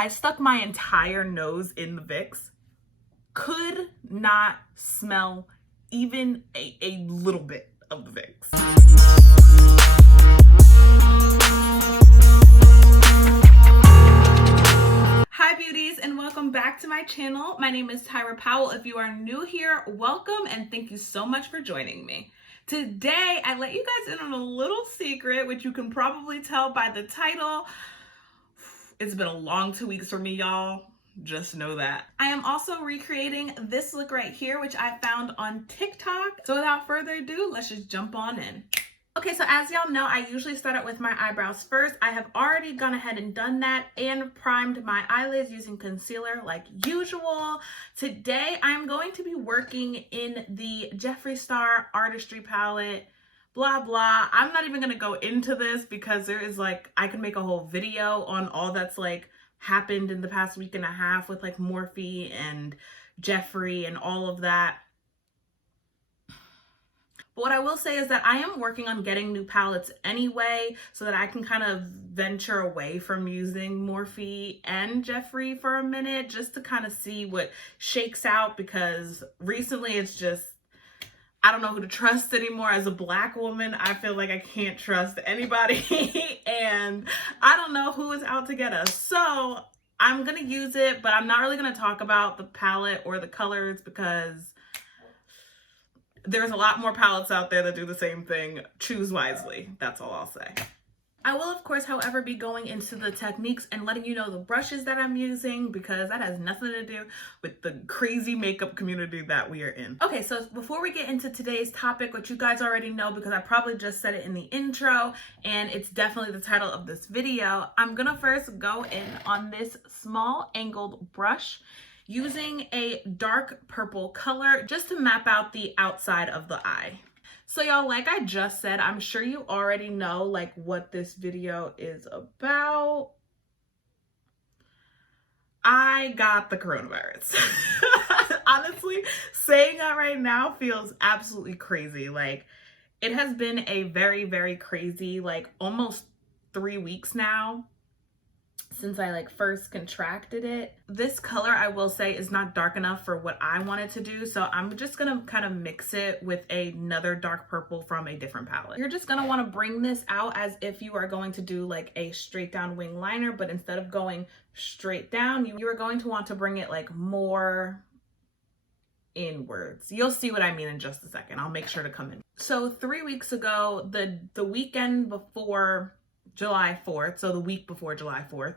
I stuck my entire nose in the Vicks. Could not smell even a little bit of the Vicks. Hi beauties, and welcome back to my channel. My name is Tyra Powell. If you are new here, welcome and thank you so much for joining me. Today, I let you guys in on a little secret, which you can probably tell by the title. It's been a long 2 weeks for me, y'all. Just know that. I am also recreating this look right here, which I found on TikTok. So without further ado, let's just jump on in. Okay, so as y'all know, I usually start out with my eyebrows first. I have already gone ahead and done that and primed my eyelids using concealer like usual. Today, I'm going to be working in the Jeffree Star Artistry palette, blah, blah. I'm not even gonna go into this because there is like, I can make a whole video on all that's like happened in the past week and a half with like Morphe and Jeffree and all of that. But what I will say is that I am working on getting new palettes anyway, so that I can kind of venture away from using Morphe and Jeffree for a minute, just to kind of see what shakes out, because recently it's just, I don't know who to trust anymore. As a Black woman, I feel like I can't trust anybody and I don't know who is out to get us. So I'm gonna use it, but I'm not really gonna talk about the palette or the colors because there's a lot more palettes out there that do the same thing. Choose wisely. That's all I'll say. I will, of course, however, be going into the techniques and letting you know the brushes that I'm using, because that has nothing to do with the crazy makeup community that we are in. Okay, so before we get into today's topic, which you guys already know because I probably just said it in the intro and it's definitely the title of this video, I'm gonna first go in on this small angled brush using a dark purple color just to map out the outside of the eye. So y'all, like I just said, I'm sure you already know like what this video is about. I got the coronavirus. Honestly, saying that right now feels absolutely crazy. Like, it has been a very, very crazy, like almost 3 weeks now since I like first contracted it. This color, I will say, is not dark enough for what I wanted to do, so I'm just gonna kind of mix it with another dark purple from a different palette. You're just gonna want to bring this out as if you are going to do like a straight down wing liner, but instead of going straight down, you are going to want to bring it like more inwards. You'll see what I mean in just a second. I'll make sure to come in. So 3 weeks ago, the weekend before July 4th, so the week before July 4th,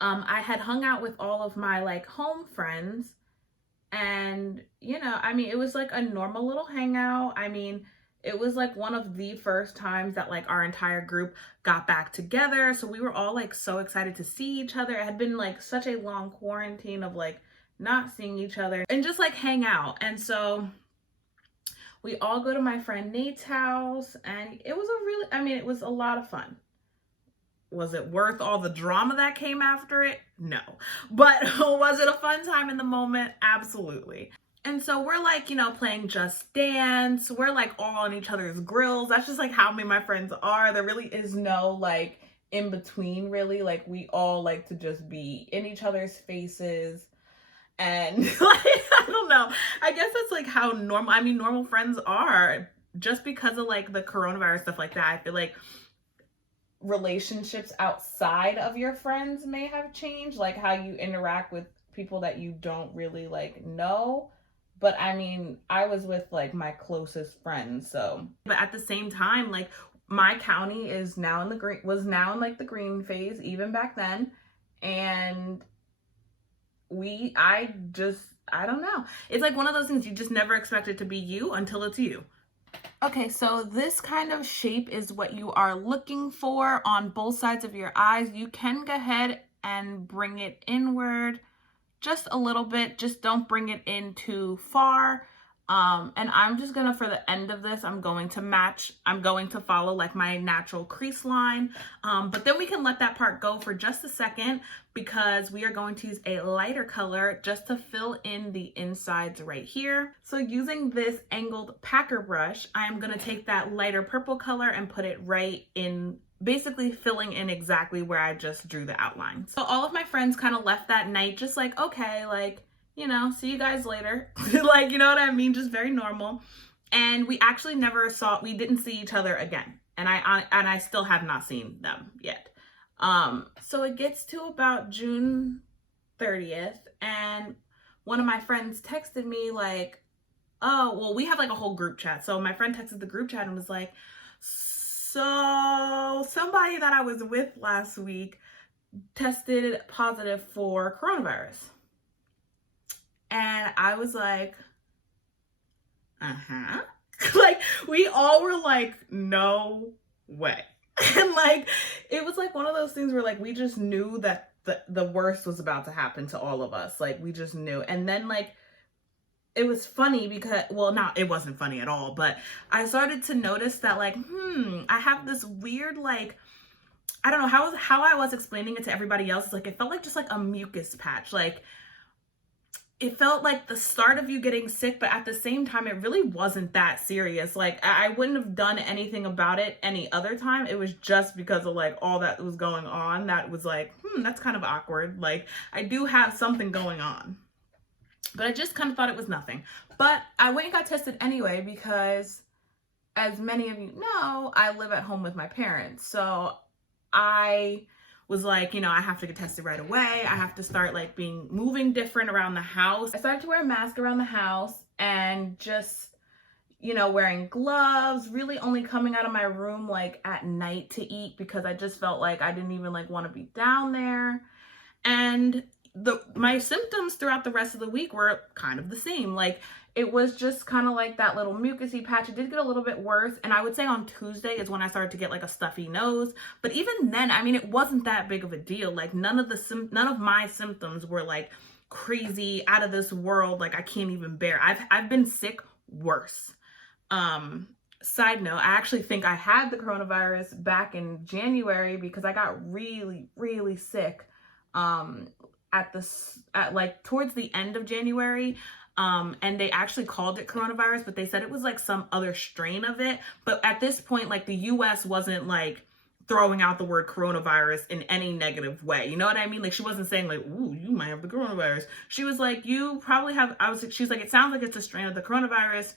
I had hung out with all of my like home friends, and you know, I mean, it was like a normal little hangout. I mean, it was like one of the first times that like our entire group got back together, so we were all like so excited to see each other. It had been like such a long quarantine of like not seeing each other and just like hang out. And so we all go to my friend Nate's house, and it was a really, I mean, it was a lot of fun. Was it worth all the drama that came after it? No. But was it a fun time in the moment? Absolutely. And so we're like, you know, playing Just Dance. We're like all on each other's grills. That's just like how me and my friends are. There really is no like in between, really. Like, we all like to just be in each other's faces. And like, I don't know. I guess that's like how normal friends are. Just because of like the coronavirus stuff like that, I feel like relationships outside of your friends may have changed, like how you interact with people that you don't really like know. But I mean, I was with like my closest friends, so. But at the same time, like, my county is now in the green, was now in like the green phase even back then, and I don't know, it's like one of those things you just never expect it to be you until it's you. Okay, so this kind of shape is what you are looking for on both sides of your eyes. You can go ahead and bring it inward just a little bit. Just don't bring it in too far. And I'm just gonna, for the end of this, I'm going to follow like my natural crease line. But then we can let that part go for just a second, because we are going to use a lighter color just to fill in the insides right here. So using this angled packer brush, I'm gonna take that lighter purple color and put it right in basically filling in exactly where I just drew the outline. So all of my friends kind of left that night just like, okay, like, you know, see you guys later. Like, you know what I mean? Just very normal. And we actually we didn't see each other again. And I still have not seen them yet. So it gets to about June 30th, and one of my friends texted me like, oh, well, we have like a whole group chat. So my friend texted the group chat and was like, so somebody that I was with last week tested positive for coronavirus. And I was like, uh-huh. Like, we all were like, no way. And like, it was like one of those things where like, we just knew that the worst was about to happen to all of us. Like, we just knew. And then like, it was funny because, well, no, it wasn't funny at all, but I started to notice that like, I have this weird, like, I don't know how I was explaining it to everybody else. Like, it felt like just like a mucus patch. Like, it felt like the start of you getting sick, but at the same time, it really wasn't that serious. Like, I wouldn't have done anything about it any other time. It was just because of like all that was going on that was like, that's kind of awkward. Like, I do have something going on, but I just kind of thought it was nothing. But I went and got tested anyway because, as many of you know, I live at home with my parents. So I was like, you know, I have to get tested right away. I have to start like moving different around the house. I started to wear a mask around the house and just, you know, wearing gloves, really only coming out of my room like at night to eat because I just felt like I didn't even like want to be down there. And my symptoms throughout the rest of the week were kind of the same. Like, it was just kind of like that little mucusy patch. It did get a little bit worse. And I would say on Tuesday is when I started to get like a stuffy nose. But even then, I mean, it wasn't that big of a deal. Like, none of my symptoms were like crazy, out of this world. Like, I can't even bear. I've been sick worse. Side note, I actually think I had the coronavirus back in January because I got really, really sick at like towards the end of January. And they actually called it coronavirus, but they said it was like some other strain of it. But at this point, like, the US wasn't like throwing out the word coronavirus in any negative way. You know what I mean? Like, she wasn't saying like, ooh, you might have the coronavirus. She was like, you probably have, she's like, it sounds like it's a strain of the coronavirus,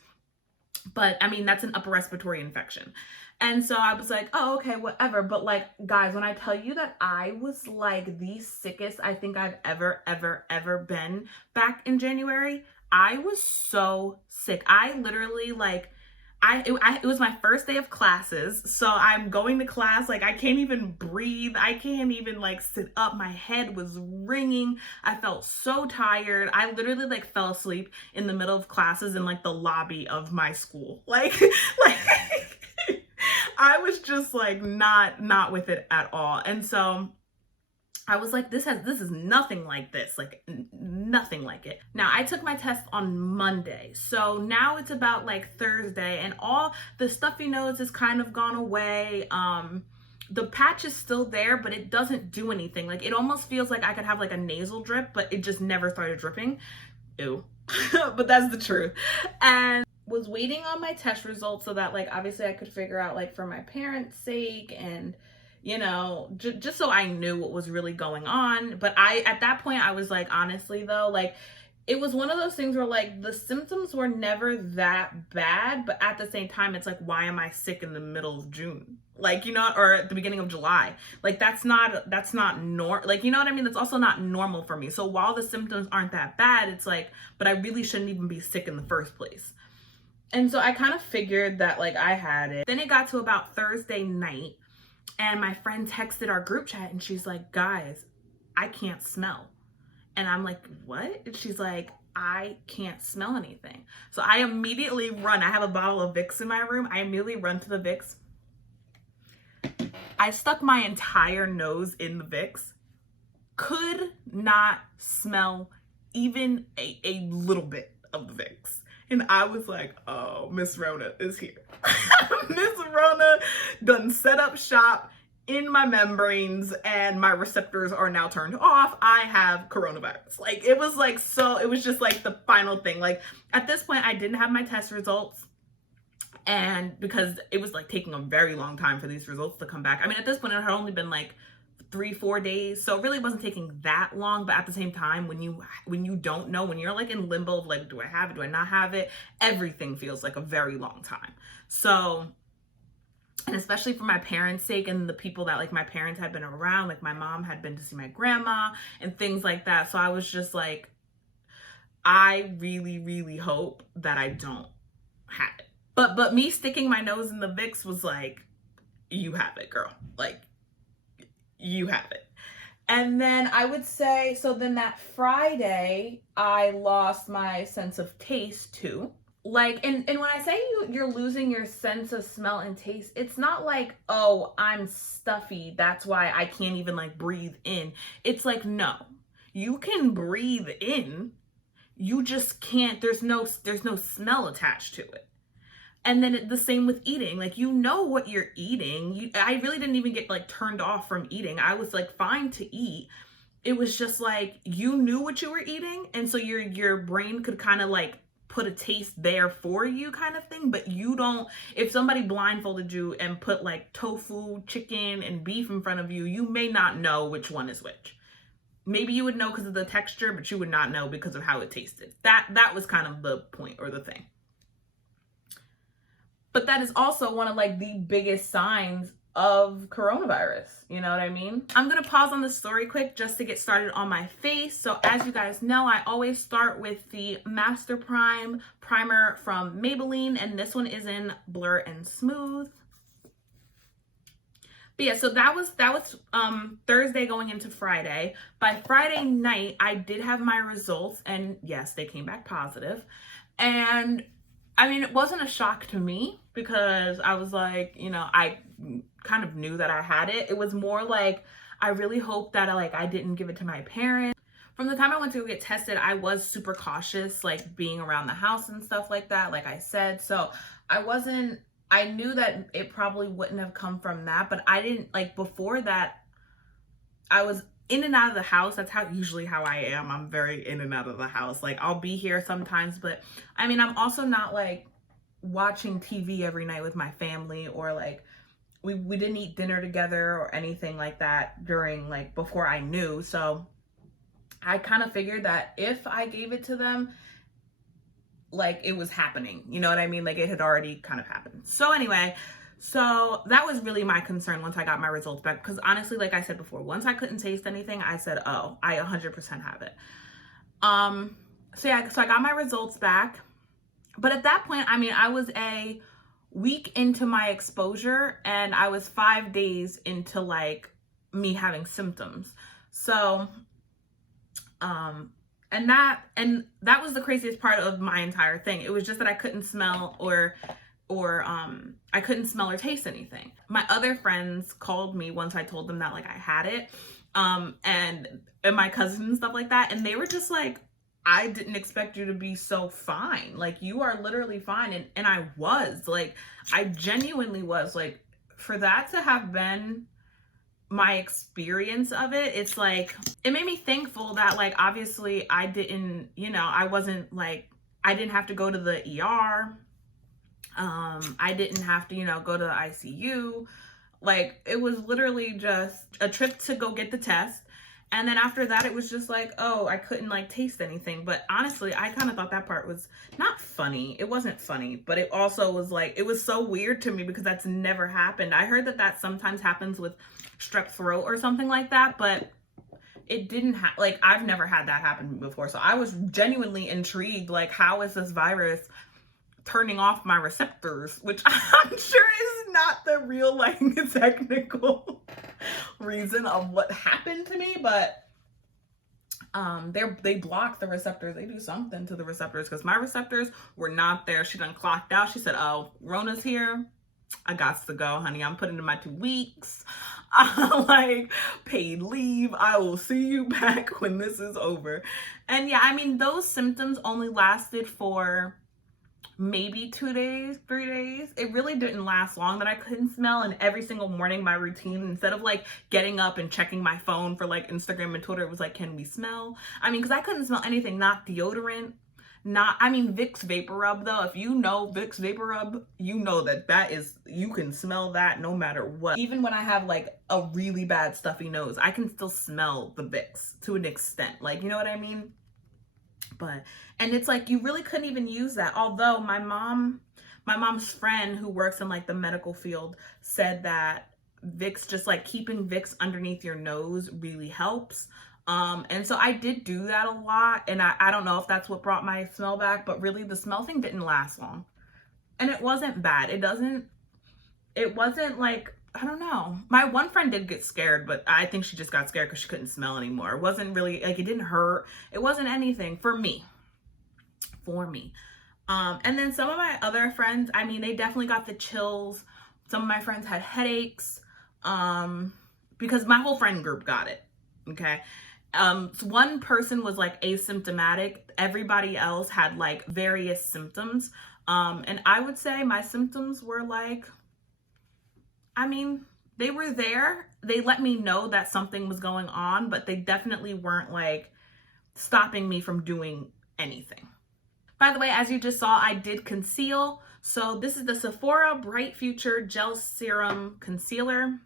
but I mean, that's an upper respiratory infection. And so I was like, oh, okay, whatever. But like, guys, when I tell you that I was like the sickest I think I've ever been back in January, I was so sick. I literally like, it was my first day of classes. So I'm going to class, like, I can't even breathe. I can't even like sit up. My head was ringing. I felt so tired. I literally like fell asleep in the middle of classes in like the lobby of my school. Like, I was just like not with it at all. And so I was like, this is nothing like this, like nothing like it. Now, I took my test on Monday. So now it's about like Thursday, and all the stuffy nose has kind of gone away. The patch is still there, but it doesn't do anything. Like, it almost feels like I could have like a nasal drip, but it just never started dripping. Ew. But that's the truth. And was waiting on my test results so that like, obviously I could figure out like for my parents' sake and, you know, just so I knew what was really going on. But at that point, I was like, honestly though, like, it was one of those things where like the symptoms were never that bad, but at the same time, it's like, why am I sick in the middle of June? Like, you know, or at the beginning of July. Like, that's not like, you know what I mean? That's also not normal for me. So while the symptoms aren't that bad, it's like, but I really shouldn't even be sick in the first place. And so I kind of figured that like I had it. Then it got to about Thursday night, and my friend texted our group chat and she's like, guys, I can't smell. And I'm like, what? And she's like, I can't smell anything. So I immediately run. I have a bottle of Vicks in my room. I immediately run to the Vicks. I stuck my entire nose in the Vicks. Could not smell even a little bit of the Vicks. And I was like, oh, Miss Rona is here. Miss Rona done set up shop in my membranes and my receptors are now turned off. I have coronavirus. Like, it was like, so it was just like the final thing. Like, at this point, I didn't have my test results. And because it was like taking a very long time for these results to come back. I mean, at this point, it had only been like 3-4 days, so it really wasn't taking that long. But at the same time, when you don't know, when you're like in limbo of like, do I have it, do I not have it, everything feels like a very long time. So, and especially for my parents' sake and the people that like my parents had been around, like my mom had been to see my grandma and things like that. So I was just like, I really, really hope that I don't have it. But me sticking my nose in the Vicks was like, you have it, girl. Like, you have it. And then I would say, so then that Friday, I lost my sense of taste too. Like, and when I say you're losing your sense of smell and taste, it's not like, oh, I'm stuffy, that's why I can't even like breathe in. It's like, no, you can breathe in, you just can't, there's no smell attached to it. And then the same with eating, like, you know what you're eating. I really didn't even get like turned off from eating. I was like fine to eat. It was just like, you knew what you were eating. And so your brain could kind of like put a taste there for you kind of thing. But you don't, if somebody blindfolded you and put like tofu, chicken, and beef in front of you, you may not know which one is which. Maybe you would know because of the texture, but you would not know because of how it tasted. That was kind of the point or the thing. But that is also one of like the biggest signs of coronavirus. You know what I mean? I'm going to pause on this story quick just to get started on my face. So as you guys know, I always start with the Master Prime primer from Maybelline, and this one is in Blur and Smooth. But yeah, so that was Thursday going into Friday. By Friday night, I did have my results, and yes, they came back positive. And I mean, it wasn't a shock to me because I was like, you know, I kind of knew that I had it. It was more like, I really hope that I didn't give it to my parents. From the time I went to go get tested, I was super cautious, like being around the house and stuff like that, like I said. So I knew that it probably wouldn't have come from that, but I didn't, like, before that, I was in and out of the house. That's usually how I am. I'm very in and out of the house. Like, I'll be here sometimes, but I mean, I'm also not like watching TV every night with my family, or like we didn't eat dinner together or anything like that during, like, before I knew. So I kind of figured that if I gave it to them, like, it was happening, you know what I mean? Like, it had already kind of happened. So anyway, so that was really my concern once I got my results back, because honestly, like I said before, once I couldn't taste anything, I said, oh, I 100% have it. So yeah, so I got my results back, but at that point, I mean, I was a week into my exposure, and I was 5 days into like me having symptoms. So, and that was the craziest part of my entire thing. It was just that I couldn't smell or I couldn't smell or taste anything. My other friends called me once I told them that like I had it, and my cousins and stuff like that, and they were just like, I didn't expect you to be so fine. Like, you are literally fine. And I was, like, I genuinely was, like, for that to have been my experience of it, it's like, it made me thankful that, like, obviously I didn't, you know, I wasn't like, I didn't have to go to the ER. I didn't have to, you know, go to the ICU. Like, it was literally just a trip to go get the test. And then after that, it was just like, oh, I couldn't like taste anything. But honestly, I kind of thought that part was not funny. It wasn't funny, but it also was like, it was so weird to me because that's never happened. I heard that sometimes happens with strep throat or something like that, but it didn't like, I've never had that happen before. So I was genuinely intrigued. Like, how is this virus turning off my receptors, which I'm sure is not the real, like, technical reason of what happened to me, but they block the receptors. They do something to the receptors, because my receptors were not there. She done clocked out. She said, oh, Rona's here, I got to go, honey. I'm putting in my 2 weeks, like, paid leave. I will see you back when this is over. And yeah, I mean, those symptoms only lasted for maybe 2 days, 3 days. It really didn't last long that I couldn't smell. And every single morning, my routine, instead of like getting up and checking my phone for like Instagram and Twitter, it was like, can we smell? I mean, because I couldn't smell anything, not deodorant, not, I mean, Vicks Vapor Rub though, if you know Vicks Vapor Rub, you know that is, you can smell that no matter what. Even when I have like a really bad stuffy nose, I can still smell the Vicks to an extent, like, you know what I mean? But, and it's like, you really couldn't even use that. Although my mom's friend who works in like the medical field said that Vicks, just like keeping Vicks underneath your nose really helps. And so I did do that a lot, and I don't know if that's what brought my smell back, but really the smell thing didn't last long. And it wasn't bad. It wasn't like, I don't know. My one friend did get scared, but I think she just got scared because she couldn't smell anymore. It wasn't really, like, it didn't hurt. It wasn't anything for me. And then some of my other friends, I mean, they definitely got the chills. Some of my friends had headaches, because my whole friend group got it. Okay. So one person was like asymptomatic. Everybody else had like various symptoms. And I would say my symptoms were like, I mean, they were there. They let me know that something was going on, but they definitely weren't like stopping me from doing anything. By the way, as you just saw, I did conceal. So this is the Sephora Bright Future Gel Serum Concealer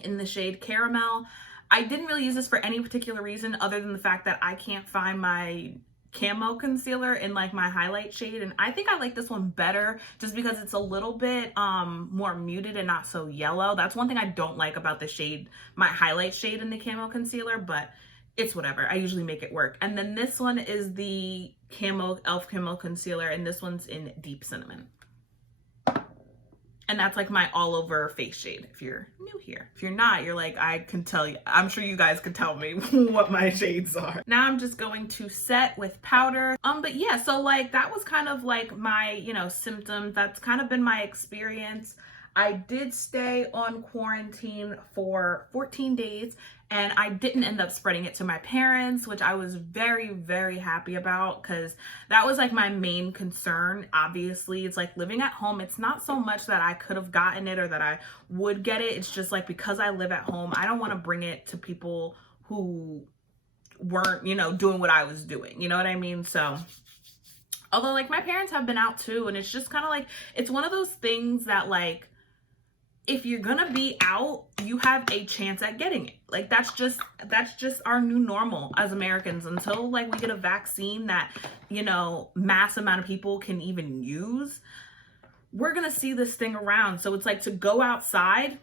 in the shade Caramel. I didn't really use this for any particular reason other than the fact that I can't find my camo concealer in like my highlight shade, and I think I like this one better just because it's a little bit more muted and not so yellow. That's one thing I don't like about the shade, my highlight shade in the camo concealer, but it's whatever. I usually make it work. And then this one is the elf camo concealer, and this one's in Deep Cinnamon. And that's like my all over face shade if you're new here. If you're not, you're like, I can tell you, I'm sure you guys could tell me what my shades are. Now I'm just going to set with powder. But yeah, so like that was kind of like my, you know, symptoms. That's kind of been my experience. I did stay on quarantine for 14 days, and I didn't end up spreading it to my parents, which I was very, very happy about, because that was like my main concern. Obviously, it's like living at home. It's not so much that I could have gotten it or that I would get it. It's just like, because I live at home, I don't want to bring it to people who weren't, you know, doing what I was doing. You know what I mean? So, although like my parents have been out too, and it's just kind of like, it's one of those things that like, if you're gonna be out, you have a chance at getting it. Like that's just our new normal as Americans until like we get a vaccine that, you know, mass amount of people can even use. We're gonna see this thing around. So it's like, to go outside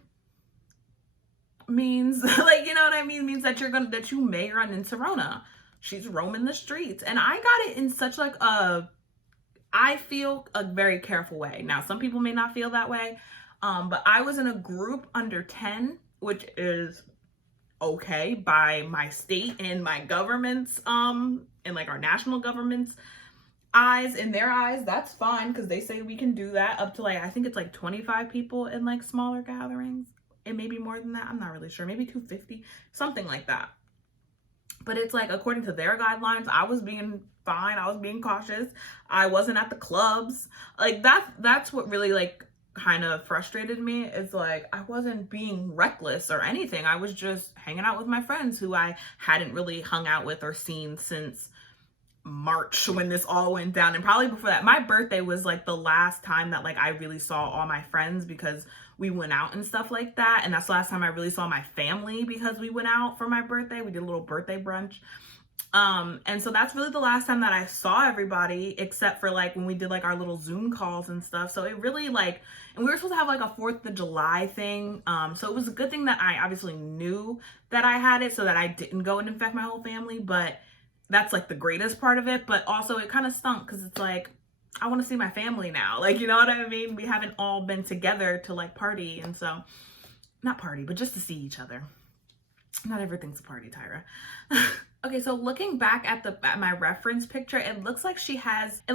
means like, you know what I mean? Means that that you may run into Rona. She's roaming the streets. And I got it in such like I feel a very careful way. Now, some people may not feel that way. But I was in a group under 10, which is okay by my state and my government's, and like our national government's eyes. In their eyes, that's fine, because they say we can do that up to like, I think it's like 25 people in like smaller gatherings. It may be more than that. I'm not really sure. Maybe 250, something like that. But it's like, according to their guidelines, I was being fine. I was being cautious. I wasn't at the clubs. Like that's what really like kind of frustrated me. Is like, I wasn't being reckless or anything. I was just hanging out with my friends who I hadn't really hung out with or seen since March, when this all went down. And probably before that, my birthday was like the last time that like I really saw all my friends, because we went out and stuff like that. And that's the last time I really saw my family, because we went out for my birthday. We did a little birthday brunch. And so that's really the last time that I saw everybody, except for like when we did like our little Zoom calls and stuff. So it really like, and we were supposed to have like a 4th of July thing. So it was a good thing that I obviously knew that I had it, so that I didn't go and infect my whole family. But that's like the greatest part of it. But also it kind of stunk, because it's like, I want to see my family now. Like, you know what I mean? We haven't all been together to like party. And so, not party, but just to see each other. Not everything's a party, Tyra. Okay, so looking back at my reference picture, it looks like she has a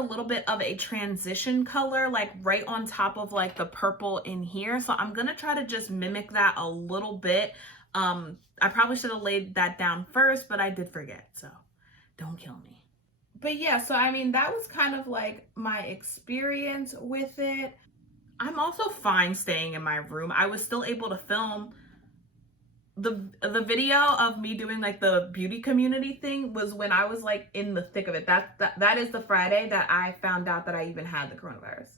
little bit of a transition color, like right on top of like the purple in here. So I'm gonna try to just mimic that a little bit. I probably should have laid that down first, but I did forget, so don't kill me. But yeah, so I mean, that was kind of like my experience with it. I'm also fine staying in my room. I was still able to film, the video of me doing like the beauty community thing was when I was like in the thick of it. That is the Friday that I found out that I even had the coronavirus.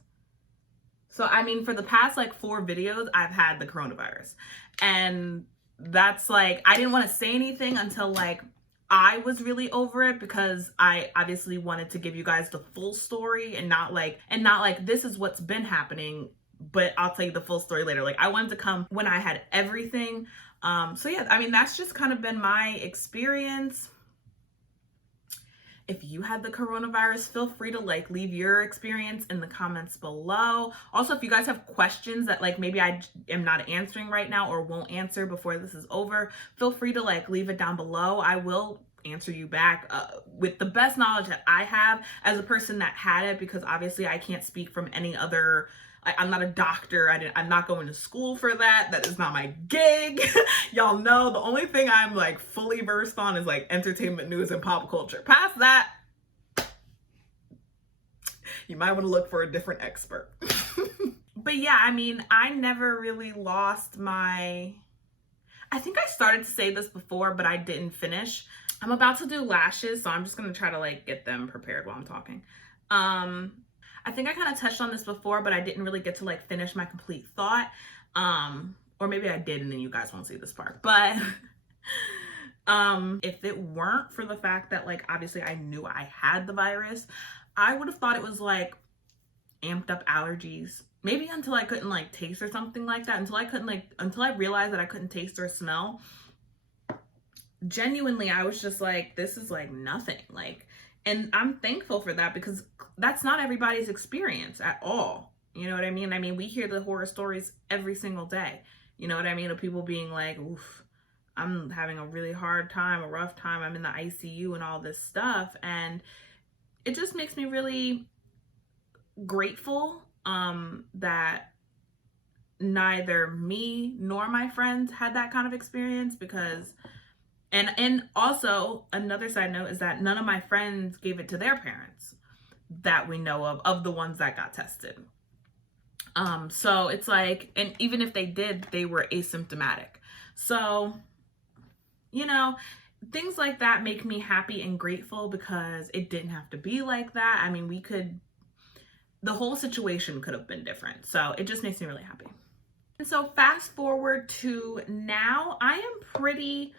So I mean, for the past like 4 videos, I've had the coronavirus. And that's like, I didn't want to say anything until like I was really over it, because I obviously wanted to give you guys the full story and not like this is what's been happening, but I'll tell you the full story later. Like, I wanted to come when I had everything. So yeah, I mean, that's just kind of been my experience. If you had the coronavirus, feel free to like leave your experience in the comments below. Also, if you guys have questions that like maybe I am not answering right now or won't answer before this is over, feel free to like leave it down below. I will answer you back with the best knowledge that I have as a person that had it, because obviously I can't speak from any other. I'm not a doctor. I'm not going to school for that. That is not my gig. Y'all know the only thing I'm like fully versed on is like entertainment news and pop culture. Past that, you might want to look for a different expert. But yeah, I mean, I never really lost my... I think I started to say this before, but I didn't finish. I'm about to do lashes, so I'm just going to try to like get them prepared while I'm talking. I think I kind of touched on this before, but I didn't really get to like finish my complete thought. Or maybe I did and then you guys won't see this part. But if it weren't for the fact that like obviously I knew I had the virus, I would have thought it was like amped up allergies. Maybe until I couldn't like taste or something like that. Until I realized that I couldn't taste or smell. Genuinely, I was just like, this is like nothing. Like, and I'm thankful for that, because that's not everybody's experience at all. You know what I mean? I mean, we hear the horror stories every single day. You know what I mean? Of people being like, oof, I'm having a really hard time, a rough time. I'm in the ICU and all this stuff. And it just makes me really grateful that neither me nor my friends had that kind of experience, because... And also, another side note is that none of my friends gave it to their parents that we know of the ones that got tested. So it's like, and even if they did, they were asymptomatic. So, you know, things like that make me happy and grateful, because it didn't have to be like that. I mean, the whole situation could have been different. So it just makes me really happy. And so fast forward to now, I am pretty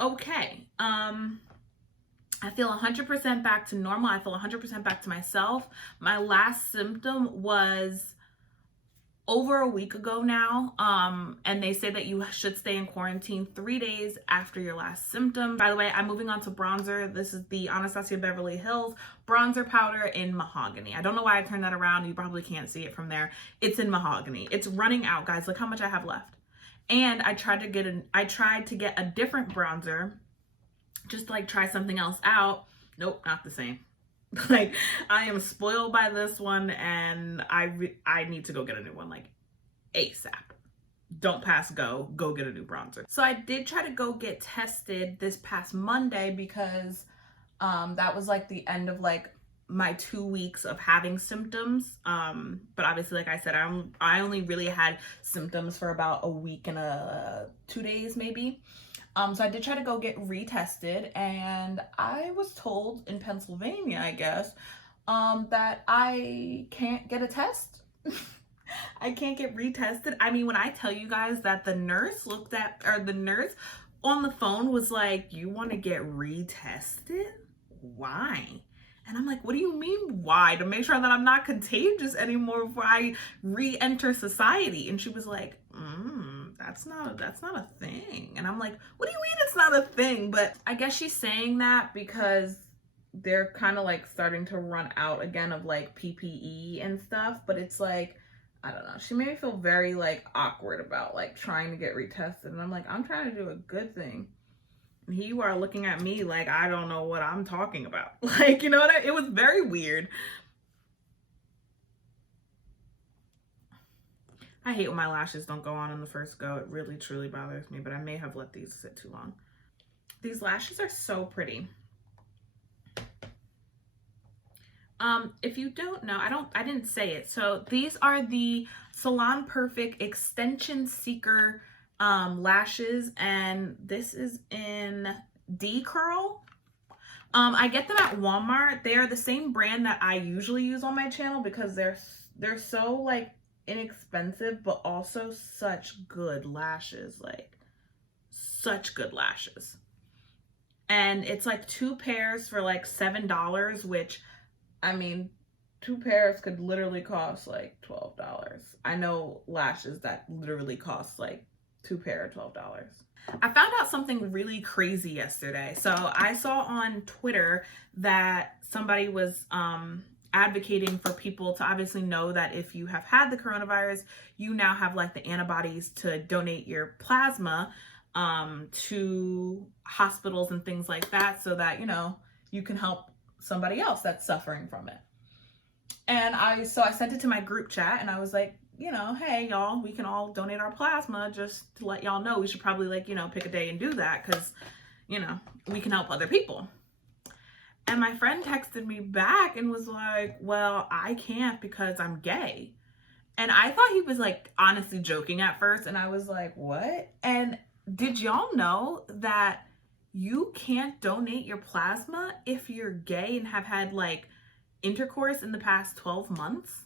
okay. I feel 100% back to normal. I feel 100% back to myself. My last symptom was over a week ago now. And they say that you should stay in quarantine 3 days after your last symptom. By the way, I'm moving on to bronzer. This is the Anastasia Beverly Hills bronzer powder in mahogany. I don't know why I turned that around. You probably can't see it from there. It's in mahogany. It's running out, guys. Look how much I have left. And I tried to get a different bronzer, just to like try something else out. Nope, not the same. Like, I am spoiled by this one, and I need to go get a new one like ASAP. Don't pass go get a new bronzer. So I did try to go get tested this past Monday, because that was like the end of like my 2 weeks of having symptoms. But obviously, like I said, I only really had symptoms for about a week and 2 days maybe. So I did try to go get retested, and I was told in Pennsylvania, I guess, that I can't get a test. I can't get retested. I mean, when I tell you guys that the nurse on the phone was like, you want to get retested? Why? And I'm like, what do you mean why? To make sure that I'm not contagious anymore before I re-enter society. And she was like, that's not a thing. And I'm like, what do you mean it's not a thing? But I guess she's saying that because they're kind of like starting to run out again of like PPE and stuff. But it's like, I don't know. She made me feel very like awkward about like trying to get retested. And I'm like, I'm trying to do a good thing. And here you are looking at me like I don't know what I'm talking about. Like, you know what? It was very weird. I hate when my lashes don't go on the first go. It really, truly bothers me, but I may have let these sit too long. These lashes are so pretty. If you don't know, I didn't say it. So these are the Salon Perfect Extension Seeker lashes, and this is in D Curl. I get them at Walmart. They are the same brand that I usually use on my channel because they're so like inexpensive, but also such good lashes, like such good lashes. And it's like 2 pairs for like $7, which, I mean, 2 pairs could literally cost like $12. I know lashes that literally cost like 2 pair $12. I found out something really crazy yesterday. So I saw on Twitter that somebody was advocating for people to obviously know that if you have had the coronavirus, you now have like the antibodies to donate your plasma to hospitals and things like that, so that, you know, you can help somebody else that's suffering from it. And I sent it to my group chat, and I was like, you know, hey y'all, we can all donate our plasma, just to let y'all know. We should probably, like, you know, pick a day and do that, because, you know, we can help other people. And my friend texted me back and was like, well, I can't because I'm gay. And I thought he was like honestly joking at first, and I was like, what? And did y'all know that you can't donate your plasma if you're gay and have had like intercourse in the past 12 months?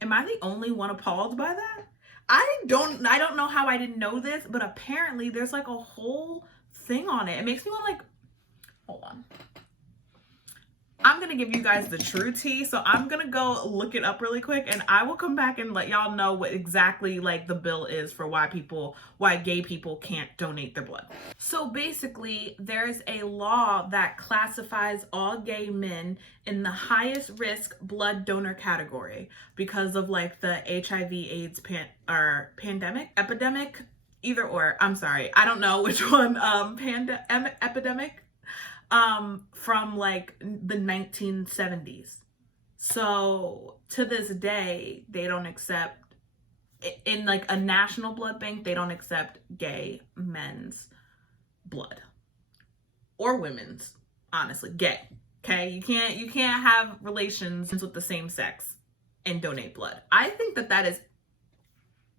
Am I the only one appalled by that? I don't know how I didn't know this, but apparently there's like a whole thing on it. It makes me want to like, hold on. I'm going to give you guys the true tea. So I'm going to go look it up really quick, and I will come back and let y'all know what exactly like the bill is for why gay people can't donate their blood. So basically, there's a law that classifies all gay men in the highest risk blood donor category because of like the HIV/AIDS epidemic, either or. I'm sorry, I don't know which one. Epidemic. From like the 1970s. So to this day, they don't accept, in like a national blood bank, they don't accept gay men's blood or women's, honestly, gay. Okay, you can't have relations with the same sex and donate blood. I think that is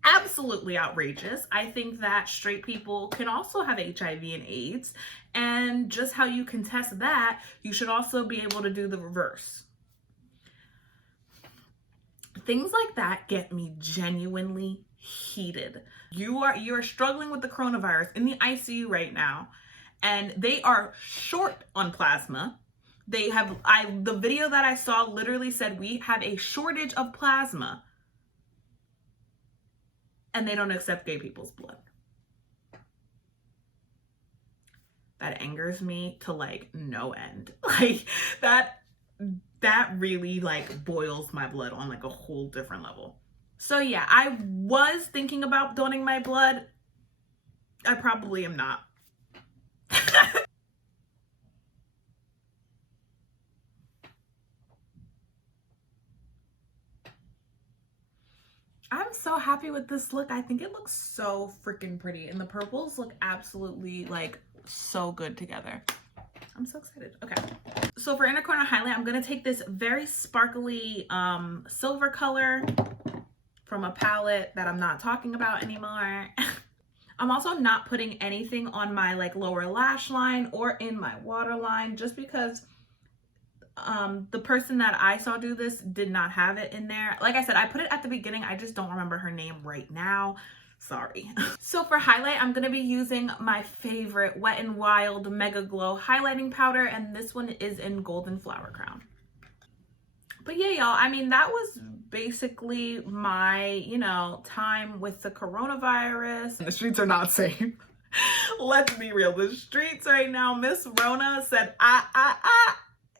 absolutely outrageous. I think that straight people can also have HIV and AIDS, and just how you can test that, you should also be able to do the reverse. Things like that get me genuinely heated. You are struggling with the coronavirus in the ICU right now, and they are short on plasma. The video that I saw literally said we have a shortage of plasma, and they don't accept gay people's blood. That angers me to like no end. Like that really like boils my blood on like a whole different level. So yeah, I was thinking about donating my blood. I probably am not. I'm so happy with this look. I think it looks so freaking pretty, and the purples look absolutely like so good together. I'm so excited. Okay, so for inner corner highlight, I'm gonna take this very sparkly silver color from a palette that I'm not talking about anymore. I'm also not putting anything on my like lower lash line or in my waterline, just because the person that I saw do this did not have it in there. Like I said, I put it at the beginning. I just don't remember her name right now. Sorry. So for highlight, I'm going to be using my favorite Wet n Wild Mega Glow highlighting powder, and this one is in Golden Flower Crown. But yeah, y'all, I mean, that was basically my, you know, time with the coronavirus. The streets are not safe. Let's be real. The streets right now, Miss Rona said,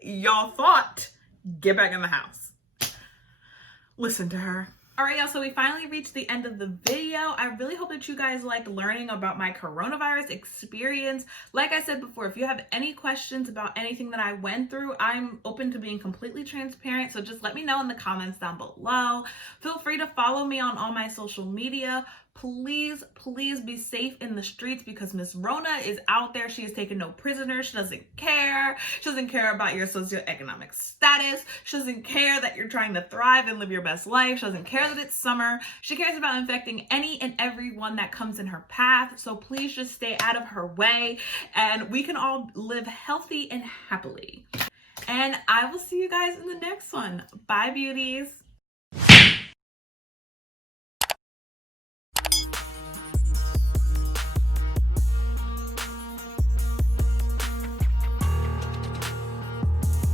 y'all thought, get back in the house. Listen to her. All right, y'all, so we finally reached the end of the video. I really hope that you guys liked learning about my coronavirus experience. Like I said before, if you have any questions about anything that I went through, I'm open to being completely transparent. So just let me know in the comments down below. Feel free to follow me on all my social media. please, please be safe in the streets because Miss Rona is out there. She is taking no prisoners. She doesn't care. She doesn't care about your socioeconomic status. She doesn't care that you're trying to thrive and live your best life. She doesn't care that it's summer. She cares about infecting any and everyone that comes in her path. So please just stay out of her way and we can all live healthy and happily. And I will see you guys in the next one. Bye, beauties.